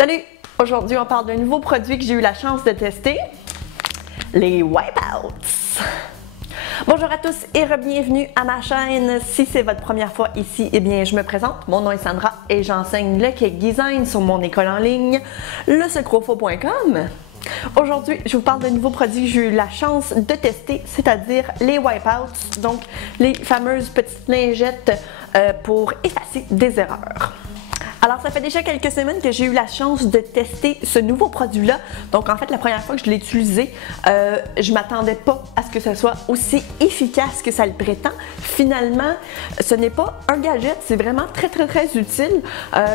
Salut! Aujourd'hui, on parle d'un nouveau produit que j'ai eu la chance de tester, les Wipeouts. Bonjour à tous et bienvenue à ma chaîne. Si c'est votre première fois ici, eh bien je me présente. Mon nom est Sandra et j'enseigne le cake design sur mon école en ligne, lesecrofo.com. Aujourd'hui, je vous parle d'un nouveau produit que j'ai eu la chance de tester, c'est-à-dire les Wipeouts, donc les fameuses petites lingettes pour effacer des erreurs. Alors, ça fait déjà quelques semaines que j'ai eu la chance de tester ce nouveau produit-là. Donc, en fait, la première fois que je l'ai utilisé, je m'attendais pas à ce que ce soit aussi efficace que ça le prétend. Finalement, ce n'est pas un gadget, c'est vraiment très utile.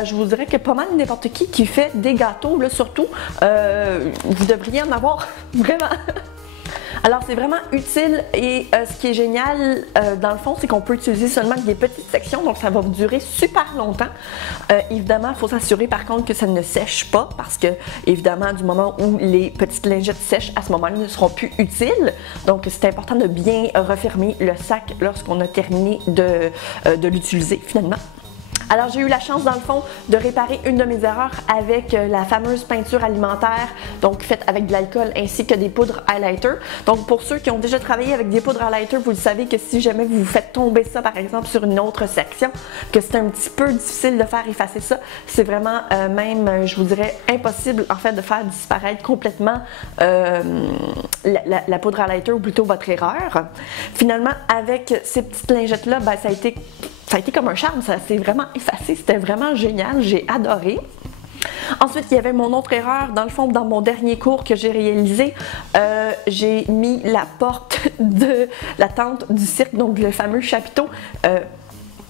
Je vous dirais que pas mal n'importe qui fait des gâteaux, là, surtout, vous devriez en avoir vraiment. Alors, c'est vraiment utile et ce qui est génial, dans le fond, c'est qu'on peut utiliser seulement des petites sections, donc ça va vous durer super longtemps. Évidemment, il faut s'assurer par contre que ça ne sèche pas parce que, évidemment, du moment où les petites lingettes sèchent, à ce moment-là, ne seront plus utiles. Donc, c'est important de bien refermer le sac lorsqu'on a terminé de l'utiliser finalement. Alors, j'ai eu la chance, dans le fond, de réparer une de mes erreurs avec la fameuse peinture alimentaire, donc faite avec de l'alcool ainsi que des poudres highlighter. Donc, pour ceux qui ont déjà travaillé avec des poudres highlighter, vous le savez que si jamais vous faites tomber ça, par exemple, sur une autre section, que c'est un petit peu difficile de faire effacer ça, c'est vraiment même, je vous dirais, impossible, en fait, de faire disparaître complètement la poudre highlighter ou plutôt votre erreur. Finalement, avec ces petites lingettes-là, ben, ça a été comme un charme, ça s'est vraiment effacé, c'était vraiment génial, j'ai adoré. Ensuite, il y avait mon autre erreur, dans le fond, dans mon dernier cours que j'ai réalisé, j'ai mis la porte de la tente du cirque, donc le fameux chapiteau,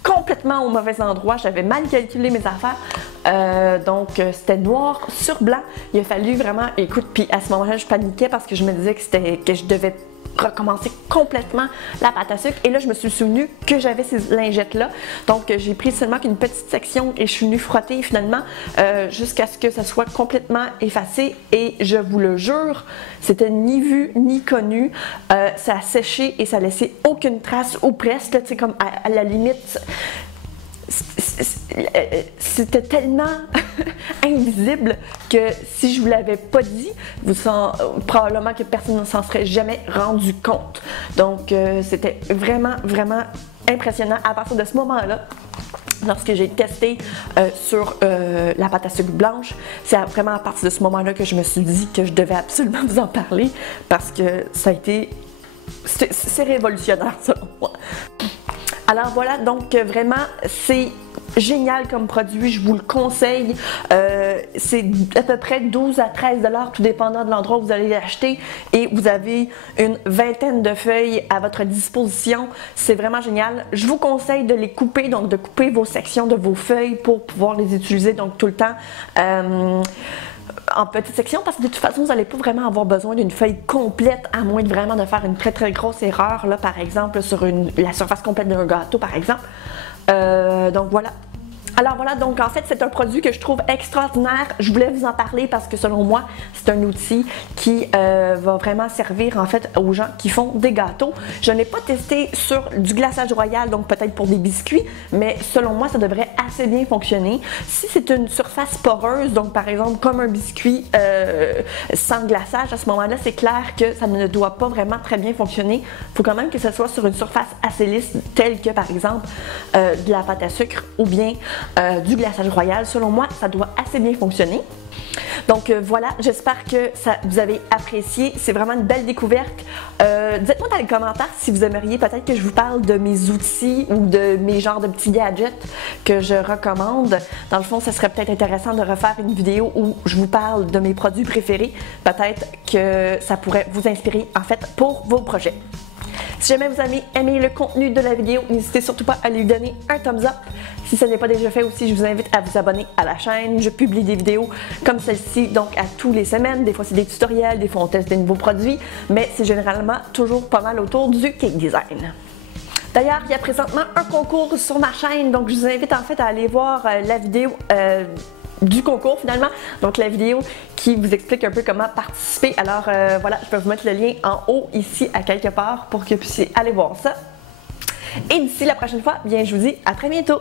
complètement au mauvais endroit, j'avais mal calculé mes affaires, donc c'était noir sur blanc, il a fallu vraiment, écoute, puis à ce moment-là, je paniquais parce que je me disais que je devais recommencer complètement la pâte à sucre et là je me suis souvenu que j'avais ces lingettes là, donc j'ai pris seulement qu'une petite section et je suis venue frotter finalement jusqu'à ce que ça soit complètement effacé et je vous le jure, c'était ni vu ni connu, ça a séché et ça laissait aucune trace ou presque, tu sais, comme à la limite c'était tellement invisible que si je vous l'avais pas dit, probablement que personne ne s'en serait jamais rendu compte. Donc c'était vraiment impressionnant à partir de ce moment-là. Lorsque j'ai testé sur la pâte à sucre blanche, c'est vraiment à partir de ce moment-là que je me suis dit que je devais absolument vous en parler parce que ça a été, c'est révolutionnaire selon moi. Alors voilà, donc vraiment, c'est génial comme produit, je vous le conseille. C'est à peu près 12 à 13 $, tout dépendant de l'endroit où vous allez l'acheter. Et vous avez une vingtaine de feuilles à votre disposition. C'est vraiment génial. Je vous conseille de les couper, donc de couper vos sections de vos feuilles pour pouvoir les utiliser donc tout le temps. En petites sections parce que de toute façon vous n'allez pas vraiment avoir besoin d'une feuille complète à moins de vraiment de faire une très grosse erreur là, par exemple sur la surface complète d'un gâteau par exemple. Donc voilà. Alors voilà, donc en fait c'est un produit que je trouve extraordinaire, je voulais vous en parler parce que selon moi c'est un outil qui va vraiment servir en fait aux gens qui font des gâteaux. Je n'ai pas testé sur du glaçage royal, donc peut-être pour des biscuits, mais selon moi ça devrait assez bien fonctionner. Si c'est une surface poreuse, donc par exemple comme un biscuit sans glaçage, à ce moment-là c'est clair que ça ne doit pas vraiment très bien fonctionner. Il faut quand même que ce soit sur une surface assez lisse, telle que par exemple de la pâte à sucre ou bien du glaçage royal. Selon moi, ça doit assez bien fonctionner. Donc voilà, j'espère que vous avez apprécié. C'est vraiment une belle découverte. Dites-moi dans les commentaires si vous aimeriez peut-être que je vous parle de mes outils ou de mes genres de petits gadgets que je recommande. Dans le fond, ça serait peut-être intéressant de refaire une vidéo où je vous parle de mes produits préférés. Peut-être que ça pourrait vous inspirer en fait pour vos projets. Si jamais vous avez aimé le contenu de la vidéo, n'hésitez surtout pas à lui donner un thumbs up. Si ce n'est pas déjà fait aussi, je vous invite à vous abonner à la chaîne. Je publie des vidéos comme celle-ci, donc à tous les semaines. Des fois, c'est des tutoriels, des fois, on teste des nouveaux produits, mais c'est généralement toujours pas mal autour du cake design. D'ailleurs, il y a présentement un concours sur ma chaîne, donc je vous invite en fait à aller voir la vidéo du concours finalement, donc la vidéo qui vous explique un peu comment participer. Alors voilà, je peux vous mettre le lien en haut ici à quelque part pour que vous puissiez aller voir ça. Et d'ici la prochaine fois, bien je vous dis à très bientôt!